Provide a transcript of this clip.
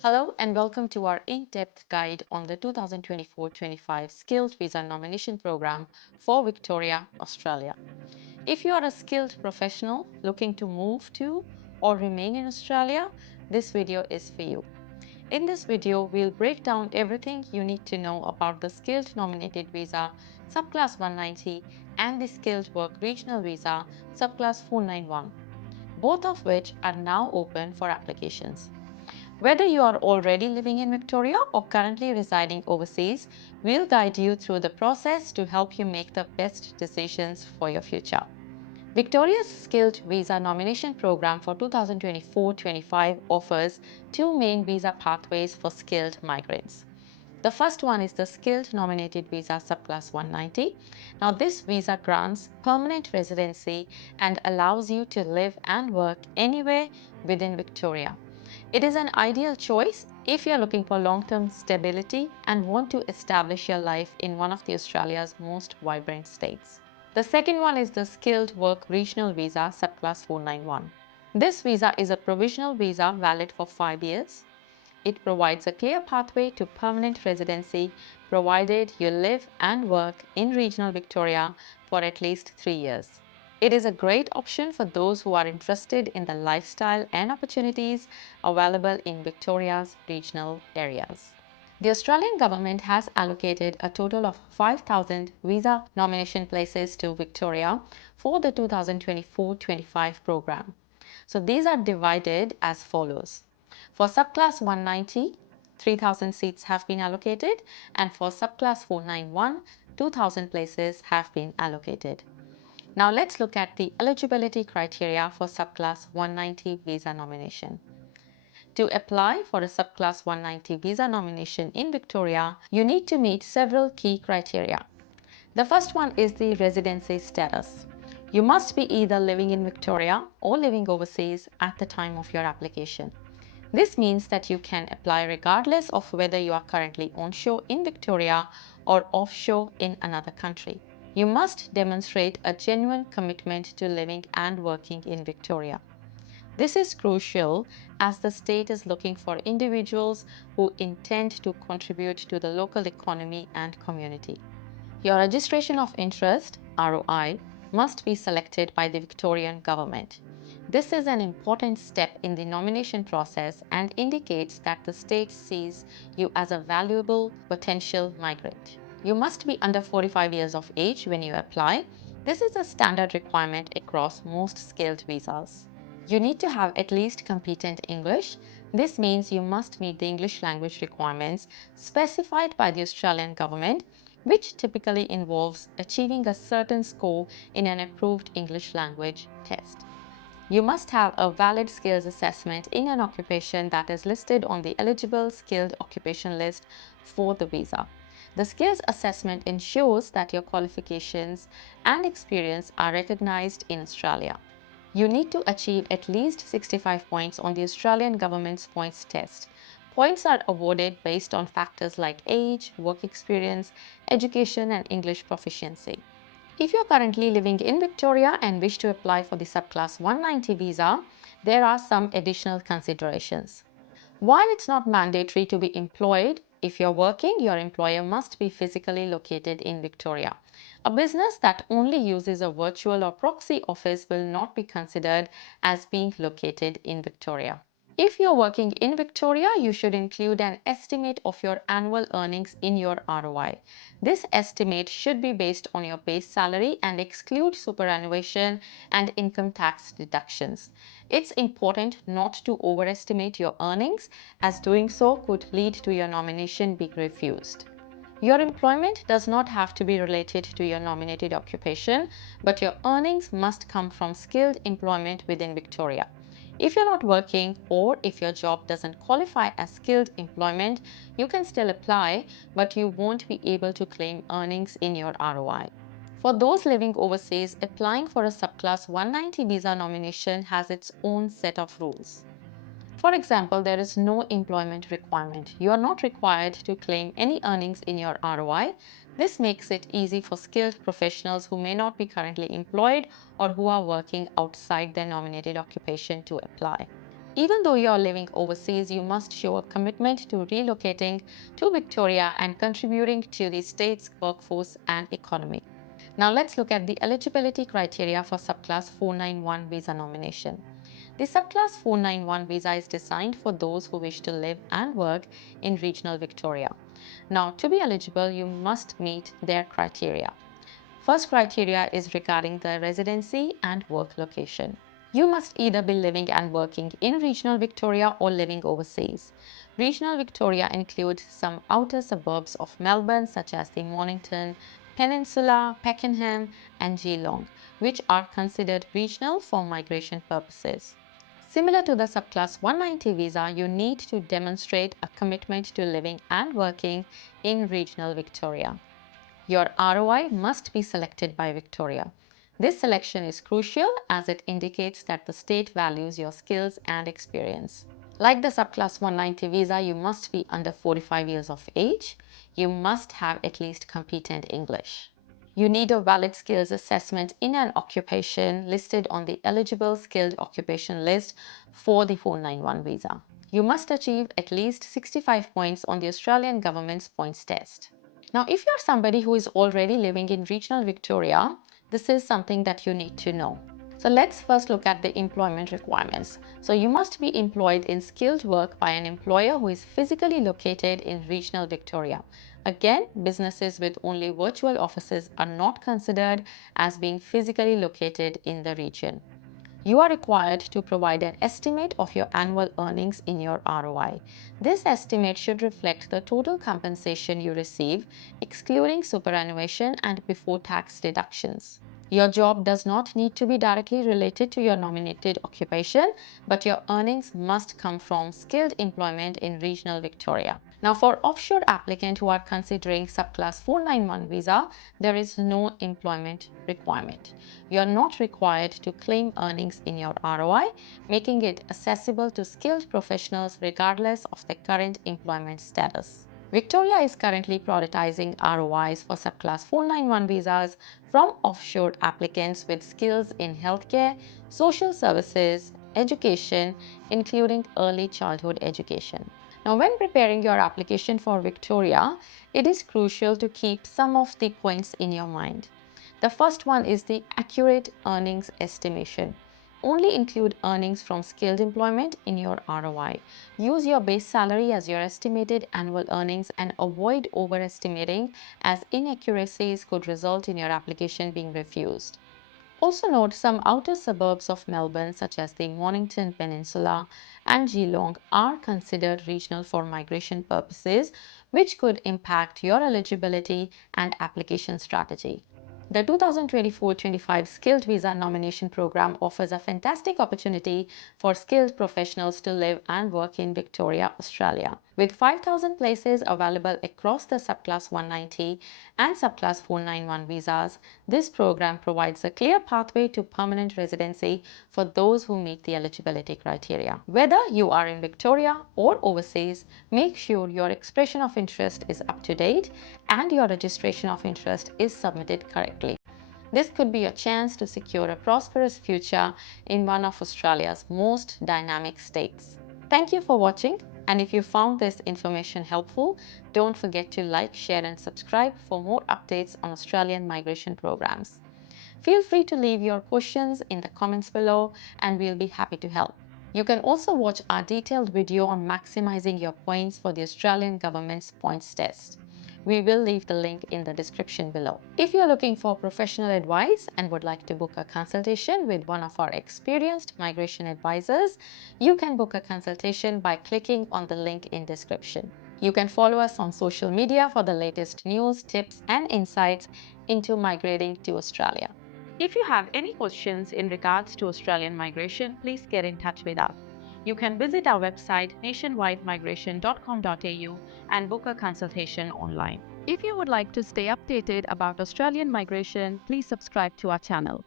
Hello and welcome to our in-depth guide on the 2024-25 Skilled Visa Nomination Program for Victoria, Australia. If you are a skilled professional looking to move to or remain in Australia, this video is for you. In this video, we'll break down everything you need to know about the Skilled Nominated Visa Subclass 190 and the Skilled Work Regional Visa Subclass 491, both of which are now open for applications. Whether you are already living in Victoria or currently residing overseas, we'll guide you through the process to help you make the best decisions for your future. Victoria's Skilled Visa Nomination Program for 2024-25 offers two main visa pathways for skilled migrants. The first one is the Skilled Nominated Visa Subclass 190. Now, this visa grants permanent residency and allows you to live and work anywhere within Victoria. It is an ideal choice if you're looking for long-term stability and want to establish your life in one of Australia's most vibrant states. The second one is the Skilled Work Regional Visa Subclass 491. This visa is a provisional visa valid for 5 years. It provides a clear pathway to permanent residency provided you live and work in regional Victoria for at least 3 years. It is a great option for those who are interested in the lifestyle and opportunities available in Victoria's regional areas. The Australian government has allocated a total of 5,000 visa nomination places to Victoria for the 2024-25 program. So these are divided as follows. For subclass 190, 3,000 seats have been allocated, and for subclass 491, 2,000 places have been allocated. Now let's look at the eligibility criteria for subclass 190 visa nomination. To apply for a subclass 190 visa nomination in Victoria, you need to meet several key criteria. The first one is the residency status. You must be either living in Victoria or living overseas at the time of your application. This means that you can apply regardless of whether you are currently onshore in Victoria or offshore in another country. You must demonstrate a genuine commitment to living and working in Victoria. This is crucial as the state is looking for individuals who intend to contribute to the local economy and community. Your registration of interest, ROI, must be selected by the Victorian government. This is an important step in the nomination process and indicates that the state sees you as a valuable potential migrant. You must be under 45 years of age when you apply. This is a standard requirement across most skilled visas. You need to have at least competent English. This means you must meet the English language requirements specified by the Australian government, which typically involves achieving a certain score in an approved English language test. You must have a valid skills assessment in an occupation that is listed on the eligible skilled occupation list for the visa. The skills assessment ensures that your qualifications and experience are recognized in Australia. You need to achieve at least 65 points on the Australian government's points test. Points are awarded based on factors like age, work experience, education, and English proficiency. If you're currently living in Victoria and wish to apply for the subclass 190 visa, there are some additional considerations. While it's not mandatory to be employed, if you're working, your employer must be physically located in Victoria. A business that only uses a virtual or proxy office will not be considered as being located in Victoria. If you're working in Victoria, you should include an estimate of your annual earnings in your ROI. This estimate should be based on your base salary and exclude superannuation and income tax deductions. It's important not to overestimate your earnings, as doing so could lead to your nomination being refused. Your employment does not have to be related to your nominated occupation, but your earnings must come from skilled employment within Victoria. If you're not working or if your job doesn't qualify as skilled employment, you can still apply, but you won't be able to claim earnings in your ROI. For those living overseas, applying for a subclass 190 visa nomination has its own set of rules. For example, there is no employment requirement. You are not required to claim any earnings in your ROI. This makes it easy for skilled professionals who may not be currently employed or who are working outside their nominated occupation to apply. Even though you are living overseas, you must show a commitment to relocating to Victoria and contributing to the state's workforce and economy. Now let's look at the eligibility criteria for Subclass 491 visa nomination. The Subclass 491 visa is designed for those who wish to live and work in regional Victoria. Now, to be eligible, you must meet their criteria. First criteria is regarding the residency and work location. You must either be living and working in regional Victoria or living overseas. Regional Victoria includes some outer suburbs of Melbourne such as the Mornington Peninsula, Pakenham and Geelong, which are considered regional for migration purposes. Similar to the Subclass 190 visa, you need to demonstrate a commitment to living and working in regional Victoria. Your ROI must be selected by Victoria. This selection is crucial as it indicates that the state values your skills and experience. Like the Subclass 190 visa, you must be under 45 years of age. You must have at least competent English. You need a valid skills assessment in an occupation listed on the eligible skilled occupation list for the 491 visa. You must achieve at least 65 points on the Australian government's points test. Now, if you're somebody who is already living in regional Victoria, this is something that you need to know. So let's first look at the employment requirements. So you must be employed in skilled work by an employer who is physically located in regional Victoria. Again, businesses with only virtual offices are not considered as being physically located in the region. You are required to provide an estimate of your annual earnings in your ROI. This estimate should reflect the total compensation you receive, excluding superannuation and before tax deductions. Your job does not need to be directly related to your nominated occupation, but your earnings must come from skilled employment in regional Victoria. Now, for offshore applicants who are considering Subclass 491 visa, there is no employment requirement. You are not required to claim earnings in your ROI, making it accessible to skilled professionals regardless of their current employment status. Victoria is currently prioritizing ROIs for Subclass 491 visas from offshore applicants with skills in healthcare, social services, education, including early childhood education. Now, when preparing your application for Victoria, it is crucial to keep some of the points in your mind. The first one is the accurate earnings estimation. Only include earnings from skilled employment in your ROI. Use your base salary as your estimated annual earnings and avoid overestimating, as inaccuracies could result in your application being refused. Also note some outer suburbs of Melbourne such as the Mornington Peninsula and Geelong are considered regional for migration purposes, which could impact your eligibility and application strategy. The 2024-25 Skilled Visa Nomination Program offers a fantastic opportunity for skilled professionals to live and work in Victoria, Australia. With 5,000 places available across the Subclass 190 and Subclass 491 visas, this program provides a clear pathway to permanent residency for those who meet the eligibility criteria. Whether you are in Victoria or overseas, make sure your expression of interest is up to date and your registration of interest is submitted correctly. This could be a chance to secure a prosperous future in one of Australia's most dynamic states. Thank you for watching, and if you found this information helpful, don't forget to like, share and subscribe for more updates on Australian migration programs. Feel free to leave your questions in the comments below and we'll be happy to help. You can also watch our detailed video on maximizing your points for the Australian government's points test. We will leave the link in the description below. If you're looking for professional advice and would like to book a consultation with one of our experienced migration advisors, you can book a consultation by clicking on the link in description. You can follow us on social media for the latest news, tips and insights into migrating to Australia. If you have any questions in regards to Australian migration, please get in touch with us. You can visit our website nationwidemigration.com.au and book a consultation online. If you would like to stay updated about Australian migration, please subscribe to our channel.